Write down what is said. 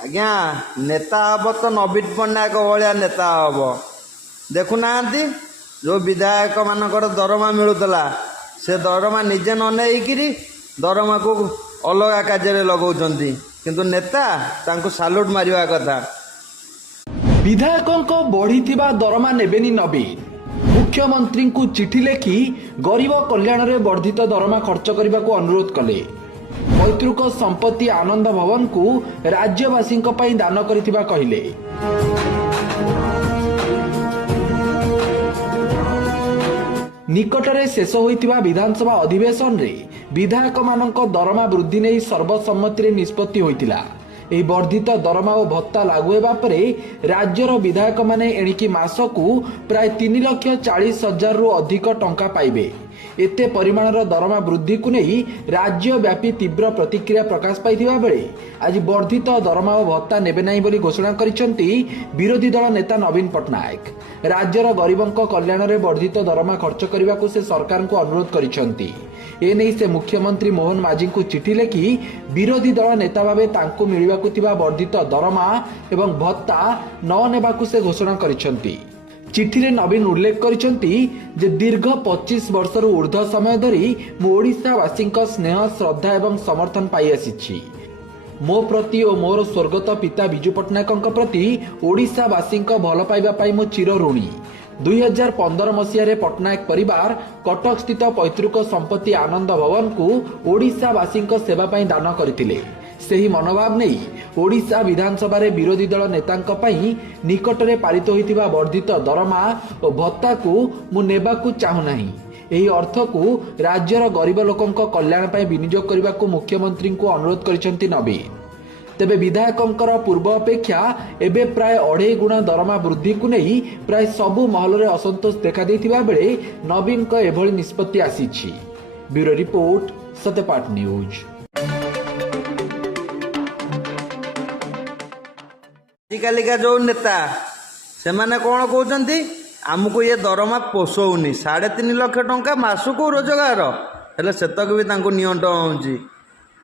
आज्ञा नेता हम तो नवीन पट्टनायक भाया नेता हम देखुना जो विधायक मानकर दरमा मिलूला से दरमा निजे न नहीं दरमा को अलग कार्य लगाउछन्ति किंतु नेता तांको साल्यूट मारिवा कथा। विधायकों बढ़ी दरमा नेबेनी नवीन मुख्यमंत्री को चिठी लेखि गरीब कल्याण रे वर्धित दरमा खर्च करने को अनुरोध कले। पैतृक संपत्ति आनंद भवन को राज्यवासी दान करिथिबा कहिले। निकटरे शेष होइतिबा विधानसभा अधिवेशन रे विधायक मानक दरमा वृद्धि नहीं सर्वसम्मति रे निष्पत्ति होइतिला। एही वर्धित दरमा और भत्ता लागू हेबा परे राज्यर विधायक माने एणिकी मासकू प्राय 3,40,000 रु अधिक टंका पाइबे। एते परिमाणर दरमा वृद्धि को नहीं राज्यव्यापी तीव्र प्रतिक्रिया प्रकाश पाइथिबा बेले आज वर्धित दरमा और भत्ता नेबे नाही बोली घोषणा करिसेंती विरोधी दल नेता नवीन पट्टनायक। राज्यर गरीबों कल्याण रे वर्धित दरमा खर्च करने को से सरकार को अनुरोध करिसेंती। एने से मुख्यमंत्री मोहन माझी को चिठी लेखि विरोधी दल नेता भावे तांको मिलिबाकु थिबा वर्धित दरमा एवं भत्ता न नेबाकु से घोषणा करिसेंती। चिठी रे नवीन उल्लेख करिसेंती जे दीर्घ 25 वर्ष ऊर्ध्व समय धरी मो ओडिशावासी स्नेह श्रद्धा एवं समर्थन पाई आसी। मो प्रति और मोर स्वर्गत पिता विजु पट्टनायक प्रति ओडिशावासी भल पाइबा पाई मो चिर ऋणी। 2015 मसीह पट्टनायक परिवार कटक स्थित पैतृक संपत्ति आनंद भवन को ओडिशावासी सेवा पाई दान करथिले। सेही मनोभाव नहीं ओडिशा विधानसभा रे विरोधी दल नेतांक पई निकटरे पारित होइतिबा वर्धित दरमा और भत्ता को मु नेबाकु चाहू नाही। एही अर्थ को राज्यर गरीब लोकंक कल्याण पई विनियोग करबा को मुख्यमंत्री को अनुरोध करिसेंती नवीन। तेबे विधायकंकर पूर्व अपेक्षा एबे प्राय 2.5 गुणा दरमा वृद्धि को नहीं प्राय सबु महल रे असंतोष देखा देथिबा बेले नवीन को एभली निष्पत्ति आसीछि। Bureau report Satyapath news. आजिकालिका जो नेता से माने कौन कहते आमको ये दरमा पोषौनी 3.5 लाख टंका मासको रोजगार हेले सेतक भी नियंत्रण होउची।